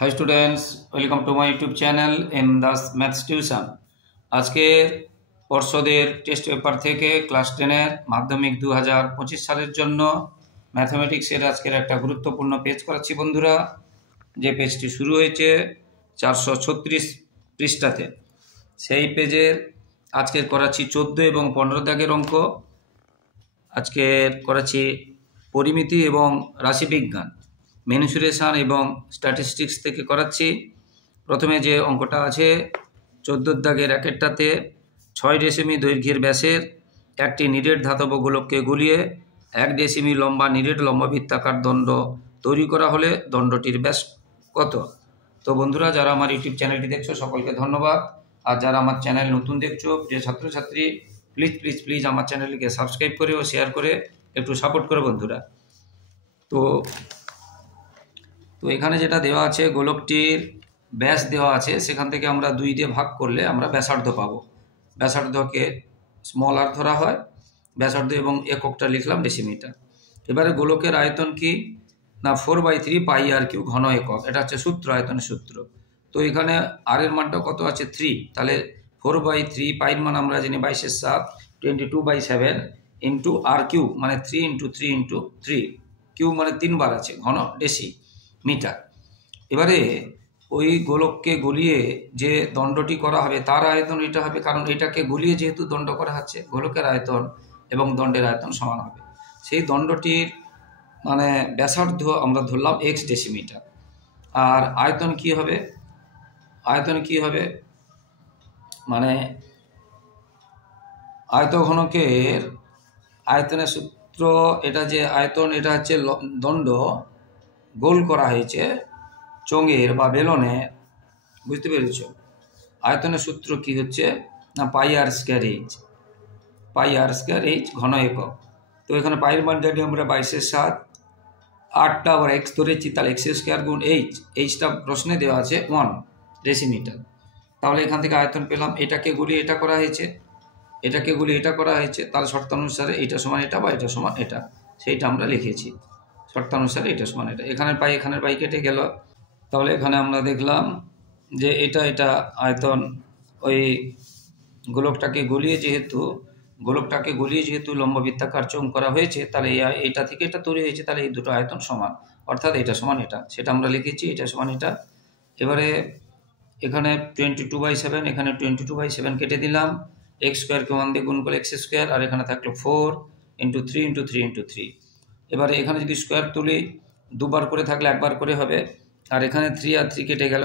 Hi students, welcome to my YouTube channel in the Maths Tuition। আজকের পর্ষদের test paper থেকে class 10 এর মাধ্যমিক 2025 সালের জন্য ম্যাথমেটিক্সের আজকের একটা গুরুত্বপূর্ণ পেজ করাচ্ছি বন্ধুরা। যে পেজটি শুরু হয়েছে 436 পৃষ্ঠাতে, সেই পেজের আজকের করাচ্ছি 14 এবং 15 দাগের অঙ্ক। আজকের করাচ্ছি পরিমিতি এবং রাশিবিজ্ঞান, মেনসুরেশন এবং স্ট্যাটিস্টিক্স থেকে করাচ্ছি। প্রথমে যে অঙ্কটা আছে 14 দাগের একেরটাতে 6 ডেসিমি দৈর্ঘ্যের ব্যাসের একটি নিরেট ধাতব গোলককে গুলিয়ে 1 ডেসিমি লম্বা নিরেট লম্ববৃত্তাকার দণ্ড তৈরি করা হলে দণ্ডটির ব্যাস কত? তো বন্ধুরা, যারা আমার ইউটিউব চ্যানেলটি দেখছো সকলকে ধন্যবাদ। আর যারা আমার চ্যানেল নতুন দেখছো, যে ছাত্রছাত্রী, প্লিজ প্লিজ প্লিজ আমার চ্যানেলটিকে সাবস্ক্রাইব করে ও শেয়ার করে একটু সাপোর্ট করো বন্ধুরা। তো এখানে যেটা দেওয়া আছে, গোলকটির ব্যাস দেওয়া আছে, সেখান থেকে আমরা 2 দিয়ে ভাগ করলে আমরা ব্যাসার্ধ পাবো। ব্যাসার্ধকে স্মল আর ধরা হয়, ব্যাসার্ধ এবং এককটা লিখলাম ডেসিমিটার। এবারে গোলকের আয়তন কি না 4/3 পাই আর কিউ ঘন একক, এটা হচ্ছে সূত্র, আয়তনের সূত্র। তো এখানে আর এর মানটা কত আছে 3, তাহলে 4/3 পাইয়ের মান আমরা জানি 22/7 22/7 ইন্টু আর কিউ মানে 3 × 3 × 3, কিউ মানে 3 বার আছে, ঘন ডেসি মিটার। এবারে ওই গোলককে গলিয়ে যে দণ্ডটি করা হবে তার আয়তন এটা হবে, কারণ এটাকে গলিয়ে যেহেতু দণ্ড করা হচ্ছে, গোলকের আয়তন এবং দণ্ডের আয়তন সমান হবে। সেই দণ্ডটির মানে ব্যাসার্ধ আমরা ধরলাম এক্স ডেসিমিটার। আর আয়তন কি হবে? আয়তন কি হবে মানে আয়তঘনকের আয়তনের সূত্র, এটা যে আয়তন, এটা হচ্ছে দণ্ড গোল করা হয়েছে চোঙের বা বেলনের, বুঝতে পেরেছ? আয়তনের সূত্র কি হচ্ছে না পাই আর স্কয়ার এইচ, পাই আর স্কয়ার এইচ ঘন একক। তো এখানে পাইয়ের মান জানি আমরা 22/7, 8টা আবার এক্স ধরেছি, তাহলে এক্স স্কয়ার গুণ এইচ, এইচটা প্রশ্নে দেওয়া আছে 1 ডেসিমিটার। তাহলে এখান থেকে আয়তন পেলাম। এটাকে গুলি এটা করা হয়েছে, এটাকে গুলি এটা করা হয়েছে, তাহলে শর্তানুসারে এটা সমান এটা বা এটা সমান এটা, সেইটা আমরা লিখেছি শর্তানুসারে এটা সমান এটা। এখানের পাই এখানের পাই কেটে গেল। তাহলে এখানে আমরা দেখলাম যে এটা আয়তন, ওই গোলকটাকে গলিয়ে যেহেতু লম্ববৃত্তাকার চোঙ করা হয়েছে, তাহলে এইটা থেকে এটা তৈরি হয়েছে, তাহলে এই দুটো আয়তন সমান, অর্থাৎ এটা সমান এটা, সেটা আমরা লিখেছি, এটা সমান এটা। এবারে এখানে 22/7, এখানে 22/7 কেটে দিলাম, এক্স স্কোয়ারকে 1 দিয়ে গুণ করলে এক্স স্কোয়ার, আর এখানে থাকলো 4 × 3 × 3 × 3। এবারে এখানে যদি স্কোয়ার তুলি, দুবার করে থাকলে একবার করে হবে, আর এখানে 3 আর 3 কেটে গেল,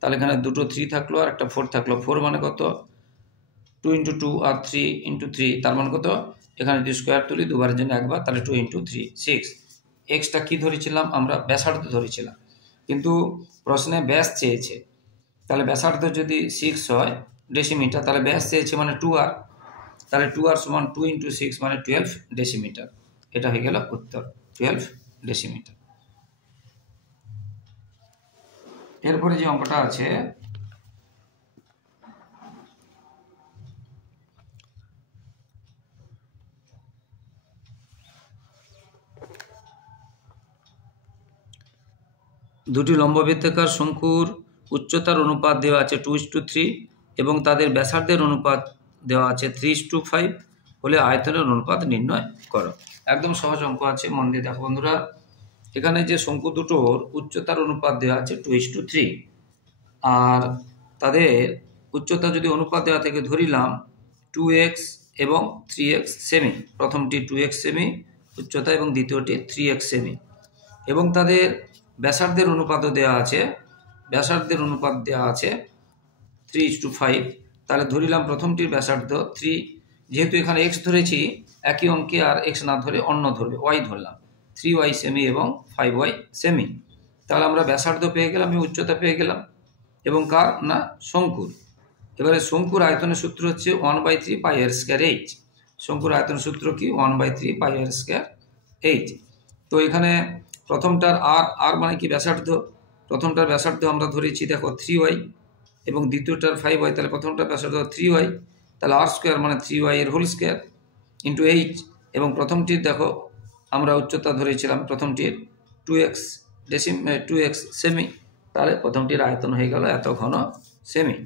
তাহলে এখানে দুটো 3 থাকলো আর একটা 4 থাকলো। 4 মানে কত 2 × 2 আর 3 × 3, তার মানে কত, এখানে যদি স্কোয়ার তুলি দুবারের জন্য একবার, তাহলে 2 × 3 6। এক্সটা কি ধরেছিলাম আমরা? ব্যাসার্ধ ধরেছিলাম, কিন্তু প্রশ্নে ব্যাস চেয়েছে। তাহলে ব্যাসার্ধ যদি 6 হয় ডেসিমিটার, তাহলে ব্যাস চেয়েছে মানে 2r, তাহলে 2r সমান 2 × 6 মানে 12 ডেসিমিটার। এটা হয়ে গেল উত্তর, 12 ডেসিমিটার। এরপরে যে অঙ্কটা আছে, দুটি লম্ববৃত্তাকার শঙ্কুর উচ্চতার অনুপাত দেওয়া আছে 2:3 এবং তাদের ব্যাসার্ধের অনুপাত দেওয়া আছে 3:5 হলে আয়তনের অনুপাত নির্ণয় করো। একদম সহজ অঙ্ক আছে, মন দিয়ে দেখো বন্ধুরা। এখানে যে শঙ্কু দুটোর উচ্চতার অনুপাত দেওয়া আছে 2:3, আর তাদের উচ্চতা যদি অনুপাত দেওয়া থেকে ধরিলাম 2x এবং 3x সেমি, প্রথমটি 2x সেমি উচ্চতা এবং দ্বিতীয়টি 3x সেমি, এবং তাদের ব্যাসার্ধের অনুপাতও দেওয়া আছে, ব্যাসার্ধের অনুপাত দেওয়া আছে 3:5। তাহলে ধরিলাম প্রথমটির ব্যাসার্ধ 3, যেহেতু এখানে x ধরেছি একই অঙ্কে, আর x না ধরে অন্য ধরবে, y ধরলাম, 3y সেমি এবং 5y সেমি। তাহলে আমরা ব্যাসার্ধ পেয়ে গেলাম, উচ্চতা পেয়ে গেলাম, এবং কার না শঙ্কুর। এবারে শঙ্কুর আয়তনের সূত্র হচ্ছে 1/3 পাই আর স্কয়ার এইচ। শঙ্কুর আয়তনের সূত্র কি 1/3 পাই আর স্কয়ার এইচ। তো এখানে প্রথমটার আর মানে কি ব্যাসার্ধ, প্রথমটার ব্যাসার্ধ আমরা ধরেছি দেখো 3y এবং দ্বিতীয়টার 5y, তাহলে প্রথমটার ব্যাসার্ধ 3y, তাহলে আর স্কোয়ার মানে 3y এর হোল স্কোয়ার ইন্টু এইচ, এবং প্রথমটির দেখো আমরা উচ্চতা ধরেছিলাম প্রথমটির 2x সেমি, তাহলে প্রথমটির আয়তন হয়ে গেল এত ঘন সেমি,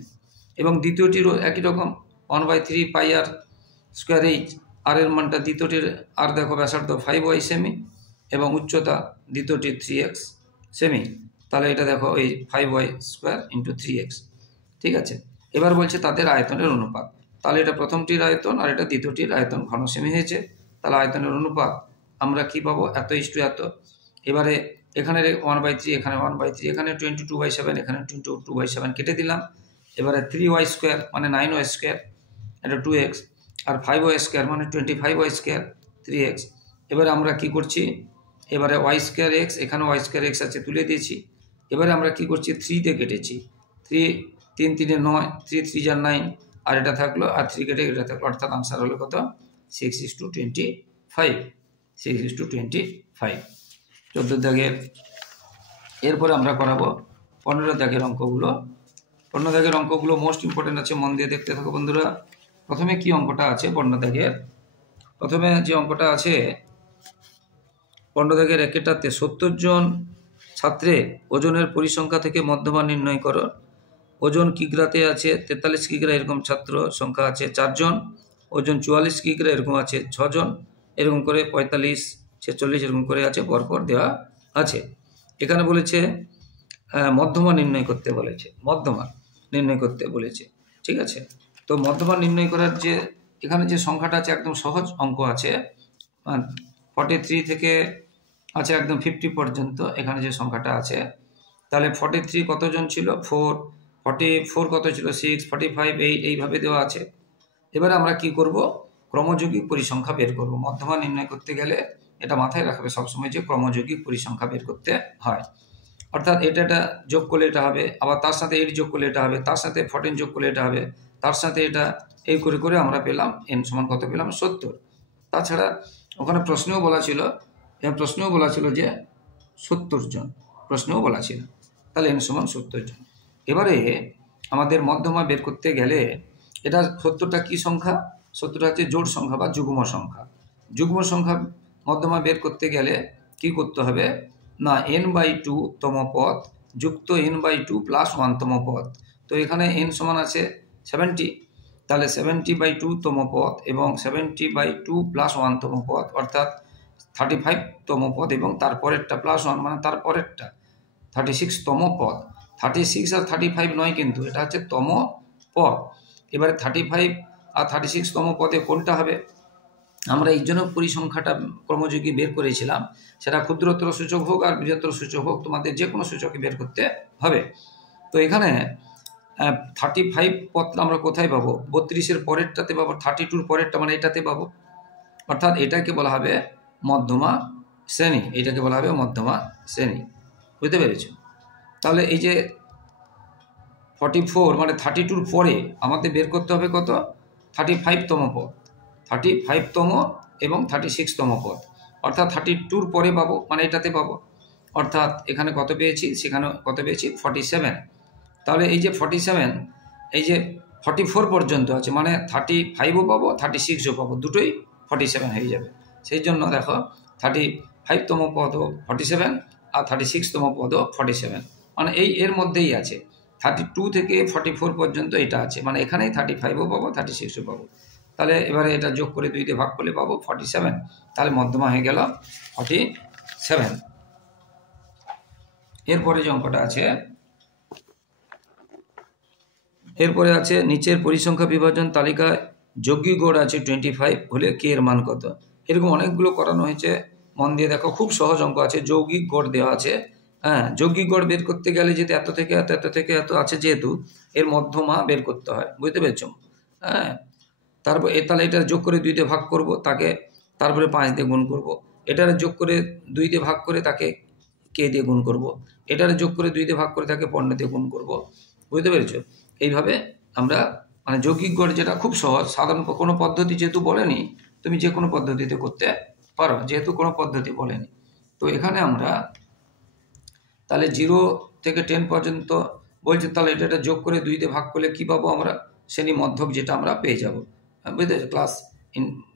এবং দ্বিতীয়টিরও একই রকম 1/3 পাই আর স্কোয়ার এইচ। আর এর মানটা দ্বিতীয়টির আর দেখো ব্যাসার্ধ 5y সেমি এবং উচ্চতা দ্বিতীয়টির 3x সেমি, তাহলে এটা দেখো এই 5y স্কোয়ার ইন্টু 3x। ঠিক আছে, এবার বলছে তাদের আয়তনের অনুপাত। তাহলে এটা প্রথমটির আয়তন আর এটা দ্বিতীয়টির আয়তন ঘন সেমি হয়েছে, তাহলে আয়তনের অনুপাত আমরা কি পাবো, এত ইস্টু এত। এবারে এখানে 1/3, এখানে 1/3, এখানে 22/7, এখানে 22/7 কেটে দিলাম। এবারে 3y স্কোয়ার মানে 9y স্কোয়ার, এটা 2x, আর 5y স্কোয়ার মানে 25y স্কোয়ার 3x। এবারে আমরা কি করছি, এবারে y স্কোয়ার এক্স, এখানে y স্কোয়ার এক্স আছে তুলে দিয়েছি। এবারে আমরা কি করছি, 3 দিয়ে কেটেছি, 3 3 3 9, 3 3 যা 9, আর এটা থাকলো, আর 3 কেটে এটা থাকলো, অর্থাৎ আনসার হলো কত, 6:25, 6:25। 14 দাগের এরপরে আমরা করাবো 15 দাগের অঙ্কগুলো। 15 দাগের অঙ্কগুলো মোস্ট ইম্পর্টেন্ট আছে, মন দিয়ে দেখতে থাকো বন্ধুরা। প্রথমে কি অঙ্কটা আছে 15 দাগের, প্রথমে যে অঙ্কটা আছে 15 দাগের একেটাতে 70 জন ছাত্রের ওজনের পরিসংখ্যা থেকে মধ্যমান নির্ণয় করো। ওজন কিগ্রাতে আছে 43 কিগ্রা, এরকম ছাত্র সংখ্যা আছে 4 জন। ওজন 44 কিগ্রা, এরকম আছে 6 জন। এরকম করে 45, 46 এরকম করে আছে, পরপর দেওয়া আছে। এখানে বলেছে মধ্যমান নির্ণয় করতে বলেছে, মধ্যমান নির্ণয় করতে বলেছে। ঠিক আছে, তো মধ্যমান নির্ণয় করার যে এখানে যে সংখ্যাটা আছে একদম সহজ অঙ্ক আছে, 43 থেকে আছে একদম 50 পর্যন্ত এখানে যে সংখ্যাটা আছে। তাহলে 43 কতজন ছিল 4, 44 কত ছিল 6, 45 এইভাবে দেওয়া আছে। এবারে আমরা কি করব, ক্রমযৌগিক পরিসংখ্যা বের করব। মধ্যমান নির্ণয় করতে গেলে এটা মাথায় রাখবে সবসময় যে ক্রমযৌগিক পরিসংখ্যা বের করতে হয়। অর্থাৎ এটা যোগ করলে এটা হবে, আবার তার সাথে 8 যোগ করলে এটা হবে, তার সাথে 14 যোগ করলে এটা হবে, তার সাথে এটা, এই করে করে আমরা পেলাম n সমান কত পেলাম 70। তাছাড়া ওখানে প্রশ্নেও বলা ছিল যে 70 জন, প্রশ্নেও বলা ছিল, তাহলে n সমান 70 জন। এবারে আমাদের মধ্যমা বের করতে গেলে এটা 70টা কি সংখ্যা, 70টা হচ্ছে জোড় সংখ্যা বা যুগ্ম সংখ্যা। যুগ্ম সংখ্যা মধ্যমা বের করতে গেলে কি করতে হবে না, n/2 তম পদ যুক্ত n/2 প্লাস 1 তম পদ। তো এখানে n সমান আছে 70, তাহলে 70/2 তম পদ এবং 70/2 প্লাস 1 তম পদ, অর্থাৎ 35 তম পদ, এবং তারপরেরটা প্লাস 1 মানে তারপরেরটা 36 তম পদ। 36 আর 35 নয় কিন্তু, এটা হচ্ছে তম পদ। এবারে 35 আর 36 তম পদে কোনটা হবে, আমরা এই জন্য পরিসংখ্যাটা ক্রমযোগী বের করেছিলাম, সেটা ক্ষুদ্রতর সূচক হোক আর বৃহত্তর সূচক হোক, তোমাদের যে কোনো সূচকে বের করতে হবে। তো এখানে 35 পদটা আমরা কোথায় পাবো, 32-এর পরেরটাতে পাবো, 32-র পরেরটা মানে এটাতে পাবো, অর্থাৎ এটাকে বলা হবে মধ্যমা শ্রেণী, এটাকে বলা হবে মধ্যমা শ্রেণী। বুঝতে পেরেছ? তাহলে এই যে 44 মানে 32-র পরে আমাদের বের করতে হবে কত, 35 তম পদ, 35 তম এবং 36 তম পদ, অর্থাৎ 32-র পরে পাবো মানে এটাতে পাবো, অর্থাৎ এখানে কত পেয়েছি, সেখানে কত পেয়েছি 47। তাহলে এই যে 47, এই যে 44 পর্যন্ত আছে মানে 35ও পাবো 36ও পাবো, দুটোই 47 হয়ে যাবে। সেই জন্য দেখো 35 তম পদও 47 আর 36 তম পদও 47, মানে এর মধ্যেই আছে। 32 থেকে 44 পর্যন্ত এটা আছে, মানে এখানেই 35ও পাবো 36ও পাবো। তাহলে এবারে এটা যোগ করে 2 দিয়ে ভাগ করলে পাবো 47, তাহলে মধ্যমা হয়ে গেল 47। এরপরে যে অঙ্কটা আছে, এরপরে আছে নিচের পরিসংখ্যা বিভাজন তালিকায় যৌগিক গড় আছে 25 হলে কে এর মান কত। এরকম অনেকগুলো করানো হয়েছে, মন দিয়ে দেখো, খুব সহজ অঙ্ক আছে, যৌগিক গড় দেওয়া আছে। হ্যাঁ, যৌগিক গড় বের করতে গেলে যেহেতু এত থেকে এত, এত থেকে এত আছে, যেহেতু এর মধ্যমা বের করতে হয়, বুঝতে পেরেছো? হ্যাঁ, তারপর তাহলে এটা যোগ করে 2 দিয়ে ভাগ করব, তাকে তারপরে 5 দিয়ে গুণ করব, এটার যোগ করে 2 দিয়ে ভাগ করে তাকে কে দিয়ে গুণ করব, এটার যোগ করে 2 দিয়ে ভাগ করে তাকে 15 দিয়ে গুণ করব। বুঝতে পেরেছো? এইভাবে আমরা মানে যৌগিক গড় যেটা খুব সহজ, সাধারণ কোনো পদ্ধতি যেহেতু বলেনি, তুমি যে কোনো পদ্ধতিতে করতে পারো, যেহেতু কোনো পদ্ধতি বলেনি। তো এখানে আমরা তাহলে 0 থেকে 10 পর্যন্ত বলছে, তাহলে এটা যোগ করে 2 দিয়ে ভাগ করলে কি পাবো আমরা, শ্রেণী মধ্যক যেটা আমরা পেয়ে যাব। বুঝতে ক্লাস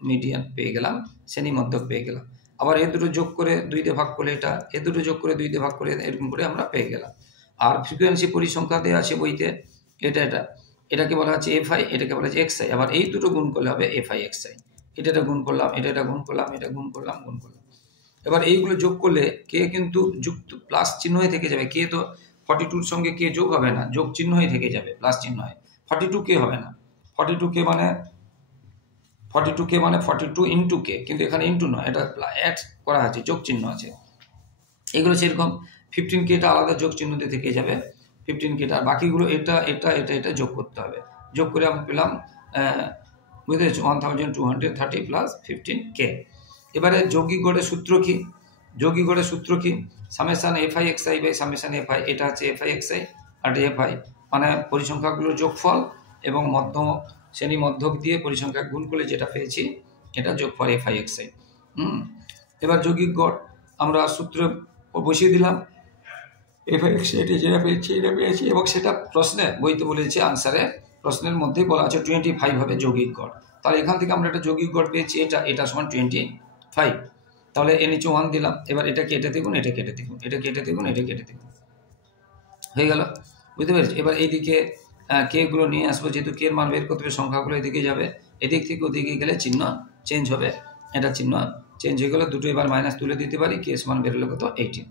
মিডিয়ান পেয়ে গেলাম, শ্রেণী মধ্যক পেয়ে গেলাম। আবার এ দুটো যোগ করে 2 দিয়ে ভাগ করলে এটা, এ দুটো যোগ করে 2 দিয়ে ভাগ করে এরকম করে আমরা পেয়ে গেলাম। আর ফ্রিকোয়েন্সি পরিসংখ্যা দেওয়া আছে বইতে, এটাকে বলা হচ্ছে এফআই, এটাকে বলা হচ্ছে এক্সআই। আবার এই দুটো গুণ করলে হবে এফআই এক্সআই। এটা গুণ করলাম, এটা গুণ করলাম, এটা গুণ করলাম। এবার এইগুলো যোগ করলে কে কিন্তু যুক্ত প্লাস চিহ্ন হয়ে থেকে যাবে। কে তো 42 সঙ্গে কে যোগ হবে না, যোগ চিহ্ন হয়ে থেকে যাবে, প্লাস চিহ্ন হয়। 42 কে হবে না, 42 মানে 42 ইন্টু কে, কিন্তু এখানে ইন্টু নয়, এটা অ্যাড করা আছে, যোগ চিহ্ন আছে। এগুলো সেরকম 15 কে এটা আলাদা যোগ চিহ্ন দিয়ে থেকে যাবে 15 কে, আর বাকিগুলো এটা যোগ করতে হবে। যোগ করে আমি পেলাম বুঝতে পেরেছি 1230 প্লাস 15 কে। এবারে যৌগিক গড়ের সূত্র কি? যৌগিক গড়ের সূত্র কি? Summation f i x i by summation f i. এটা হচ্ছে এফআই এক্সআই আর এফআই মানে পরিসংখ্যাগুলোর যোগফল এবং শ্রেণী মধ্যক দিয়ে পরিসংখ্যা গুণ করলে যেটা পেয়েছি এটা যোগফল এফআই এক্সআই। এবার যৌগিক গড় আমরা সূত্রে বসিয়ে দিলাম, এফআই এক্সআই যেটা পেয়েছি এটা পেয়েছি, এবং সেটা প্রশ্নে বইতে বলেছে, আনসারে প্রশ্নের মধ্যেই বলা আছে 25 হবে যৌগিক গড়। তাহলে এখান থেকে আমরা একটা যৌগিক গড় পেয়েছি, এটা সমান 25। তাহলে এর নিচে 1 দিলাম। এবার এটা কেটে দেখুন, এটা কেটে দেখুন, এটা কেটে দেখুন, এটা কেটে দেখুন, হয়ে গেল। বুঝতে পেরেছি? এবার এইদিকে কে গুলো নিয়ে আসবো, যেহেতু কে এর মান বের করতে হবে, সংখ্যাগুলো এদিকে যাবে, এদিক থেকে ওদিকে গেলে চিহ্ন চেঞ্জ হবে, এটা চিহ্ন চেঞ্জ হয়ে গেলে দুটো এবার মাইনাস তুলে দিতে পারি, কে মান বেরোলো কত 18।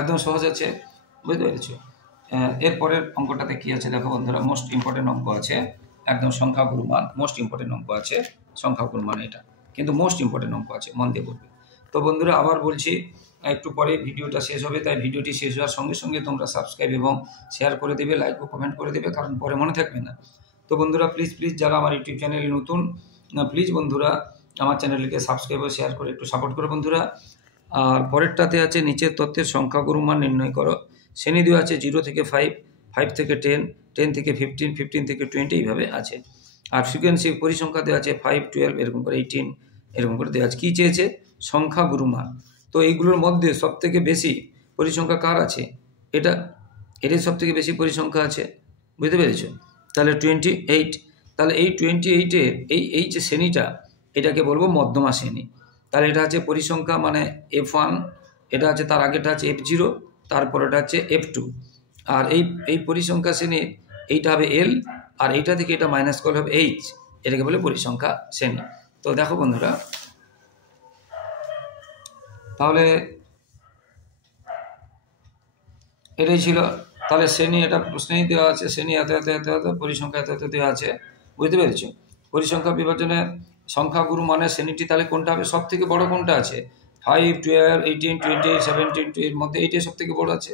একদম সহজ আছে, বুঝতে পেরেছো? এরপরের অঙ্কটাতে কি আছে দেখো বন্ধুরা, মোস্ট ইম্পর্টেন্ট অঙ্ক আছে, একদম সংখ্যাগুরু মান, মোস্ট ইম্পর্টেন্ট অঙ্ক আছে, সংখ্যাগুরু মান এটা কিন্তু মোস্ট ইম্পর্টেন্ট অঙ্ক আছে, মন দিয়ে করবে। তো বন্ধুরা আবার বলছি, একটু পরে ভিডিওটা শেষ হবে, তাই ভিডিওটি শেষ হওয়ার সঙ্গে সঙ্গে তোমরা সাবস্ক্রাইব এবং শেয়ার করে দেবে, লাইক ও কমেন্ট করে দেবে, কারণ পরে মনে থাকবে না। তো বন্ধুরা প্লিজ যারা আমার ইউটিউব চ্যানেলে নতুন, প্লিজ বন্ধুরা আমার চ্যানেলকে সাবস্ক্রাইব ও শেয়ার করে একটু সাপোর্ট করো বন্ধুরা। আর পরেরটাতে আছে নিচের তথ্যের সংখ্যাগুরু মান নির্ণয় করো। শ্রেণী দেওয়া আছে 0 থেকে 5, 5 থেকে 10, 10 থেকে 15, 15 থেকে 20 এইভাবে আছে। আর ফ্রিকোয়েন্সি পরিসংখ্যা দেওয়া আছে 5, 12 এরকম করে 18 এরকম করে দেওয়া আছে। কী চেয়েছে? সংখ্যাগুরু মান। তো এইগুলোর মধ্যে সবথেকে বেশি পরিসংখ্যা কার আছে? এটাই সবথেকে বেশি পরিসংখ্যা আছে, বুঝতে পেরেছ? তাহলে 28। তাহলে এই 28-এর এই যে শ্রেণীটা, এটাকে বলবো মধ্যমা শ্রেণী। তাহলে এটা হচ্ছে পরিসংখ্যা মানে F1, এটা আছে তার আগেটা আছে F0, তারপর এটা হচ্ছে F2। আর এই পরিসংখ্যা শ্রেণীর এইটা হবে L, আর এইটা থেকে এটা মাইনাস করলে হবে H, এটাকে বলে পরিসংখ্যা শ্রেণী। তো দেখো বন্ধুরা, তাহলে এটাই ছিল। তাহলে শ্রেণী, এটা শ্রেণী দেওয়া আছে, শ্রেণী এত এত এত এত, পরিসংখ্যা এত এত দেওয়া আছে, বুঝতে পেরেছ? পরিসংখ্যা বিভাজনে সংখ্যাগুরু মানে শ্রেণীটি তাহলে কোনটা হবে? সব থেকে বড় কোনটা আছে? 5, 12, 18, 20, 17, এর মধ্যে এইটাই সব থেকে বড় আছে।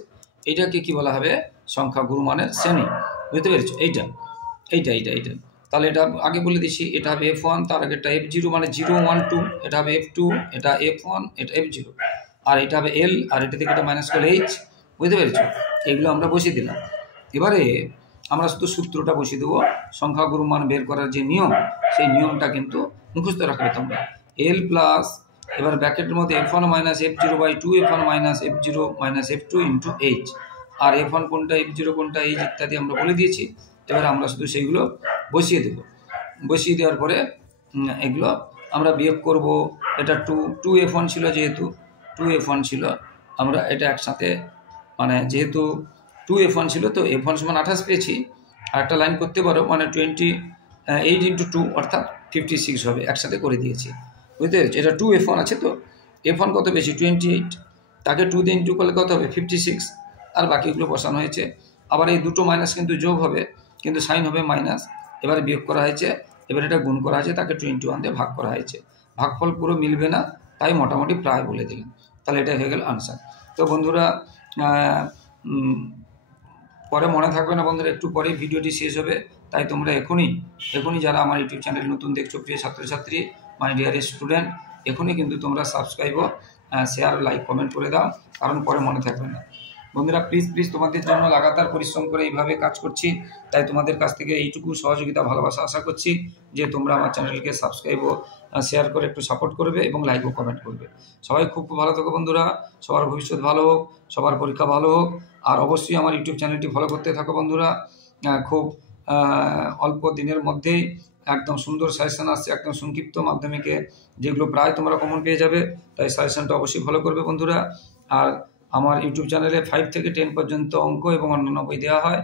এইটাকে কি বলা হবে? সংখ্যাগুরু মানের শ্রেণী, বুঝতে পেরেছ? এইটা। তাহলে এটা আগে বলে দিচ্ছি, এটা হবে F1, তার আগেটা F0 মানে 0, 1, 2, এটা হবে F2, এটা F1, এটা F0, আর এটা হবে L, আর এটা থেকে এটা মাইনাস করলে H, বুঝতে পেরেছ? এগুলো আমরা বসিয়ে দিলাম। এবারে আমরা শুধু সূত্রটা বসিয়ে দেবো, সংখ্যাগুরু মান বের করার যে নিয়ম, সেই নিয়মটা কিন্তু মুখস্থ রাখবে তোমরা। L প্লাস, এবার ব্র্যাকেটের মধ্যে F1 minus F0/2, F1 minus F0 minus F2 into H, আর F1 কোনটা, F0 কোনটা, H ইত্যাদি আমরা বলে দিয়েছি। এবার আমরা শুধু সেইগুলো বসিয়ে দেব। বসিয়ে দেওয়ার পরে এগুলো আমরা বিয়োগ করব। এটা 2 F1 ছিল, যেহেতু 2 F1 ছিল, আমরা এটা একসাথে মানে যেহেতু 2 F1 ছিল, তো F1 সমান 28 পেয়েছি। আর একটা লাইন করতে পারো, মানে 28 ইন্টু 2 অর্থাৎ 56 হবে, একসাথে করে দিয়েছি, বুঝতে পেরেছি? এটা 2 F1 আছে, তো F1 কত বেশি? 28, তাকে 2 দিয়ে ইন্টু করলে কত হবে? 56, আর বাকিগুলো বসানো হয়েছে। আবার এই দুটো মাইনাস কিন্তু যোগ হবে, কিন্তু সাইন হবে মাইনাস। এবারে বিয়োগ করা হয়েছে, এবার এটা গুণ করা হয়েছে, তাকে 21 দিয়ে ভাগ করা হয়েছে। ভাগফল পুরো মিলবে না, তাই মোটামুটি প্রায় বলে দিলাম। তাহলে এটা হয়ে গেল আনসার। তো বন্ধুরা পরে মনে থাকবে না বন্ধুরা, একটু পরে ভিডিওটি শেষ হবে, তাই তোমরা এখনই যারা আমার ইউটিউব চ্যানেল নতুন দেখছো, প্রিয় ছাত্রছাত্রী, মাই ডিয়ার স্টুডেন্ট, এখনই কিন্তু তোমরা সাবস্ক্রাইব, শেয়ার, লাইক, কমেন্ট করে দাও, কারণ পরে মনে থাকবে না। বন্ধুরা প্লিজ তোমাদের জন্য লাগাতার পরিশ্রম করে এইভাবে কাজ করছি, তাই তোমাদের কাছ থেকে এইটুকু সহযোগিতা, ভালোবাসা আশা করছি যে তোমরা আমার চ্যানেলকে সাবস্ক্রাইব ও শেয়ার করে একটু সাপোর্ট করবে এবং লাইক ও কমেন্ট করবে। সবাই খুব ভালো থাকো বন্ধুরা, সবার ভবিষ্যৎ ভালো হোক, সবার পরীক্ষা ভালো হোক। আর অবশ্যই আমার ইউটিউব চ্যানেলটি ফলো করতে থাকো বন্ধুরা। খুব অল্প দিনের মধ্যেই একদম সুন্দর সাজেশন আসছে, একদম সংক্ষিপ্ত মাধ্যমিকে, যেগুলো প্রায় তোমরা কমন পেয়ে যাবে, তাই সাজেশনটা অবশ্যই ফলো করবে বন্ধুরা। আর আমার ইউটিউব চ্যানেলে 5 থেকে 10 পর্যন্ত অঙ্ক এবং অন্যান্য বই দেওয়া হয়।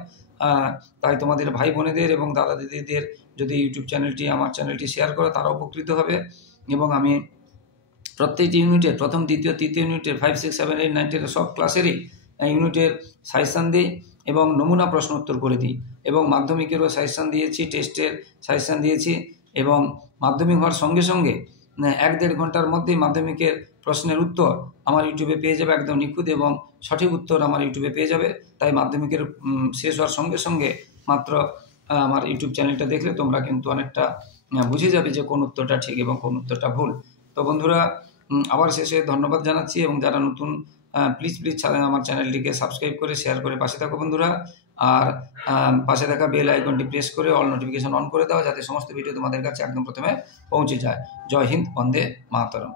তাই তোমাদের ভাই বোনেদের এবং দাদা দিদিদের যদি ইউটিউব চ্যানেলটি আমার চ্যানেলটি শেয়ার করো, তারা উপকৃত হবে। এবং আমি প্রত্যেকটি ইউনিটের প্রথম, দ্বিতীয়, তৃতীয় ইউনিটের 5, 6, 7, 8, 9, 10 সব ক্লাসেরই ইউনিটের সাজেশান দিই এবং নমুনা প্রশ্ন উত্তর করে দিই। এবং মাধ্যমিকেরও সাজেশান দিয়েছি, টেস্টের সাজেশান দিয়েছি। এবং মাধ্যমিক হওয়ার সঙ্গে সঙ্গে 1-1.5 ঘন্টার মধ্যেই মাধ্যমিকের প্রশ্নের উত্তর আমার ইউটিউবে পেয়ে যাবে, একদম নিখুঁত এবং সঠিক উত্তর আমার ইউটিউবে পেয়ে যাবে। তাই মাধ্যমিকের শেষ হওয়ার সঙ্গে সঙ্গে মাত্র আমার ইউটিউব চ্যানেলটা দেখলে তোমরা কিন্তু অনেকটা বুঝে যাবে যে কোন উত্তরটা ঠিক এবং কোন উত্তরটা ভুল। তো বন্ধুরা, আবার শেষে ধন্যবাদ জানাচ্ছি, এবং যারা নতুন প্লিজ আমার চ্যানেলটিকে সাবস্ক্রাইব করে শেয়ার করে পাশে থাকো বন্ধুরা। আর পাশে থাকা বেল আইকনটি প্রেস করে অল নোটিফিকেশন অন করে দাও, যাতে সমস্ত ভিডিও তোমাদের কাছে একদম প্রথমে পৌঁছে যায়। জয় হিন্দ, বন্দে মাতরম।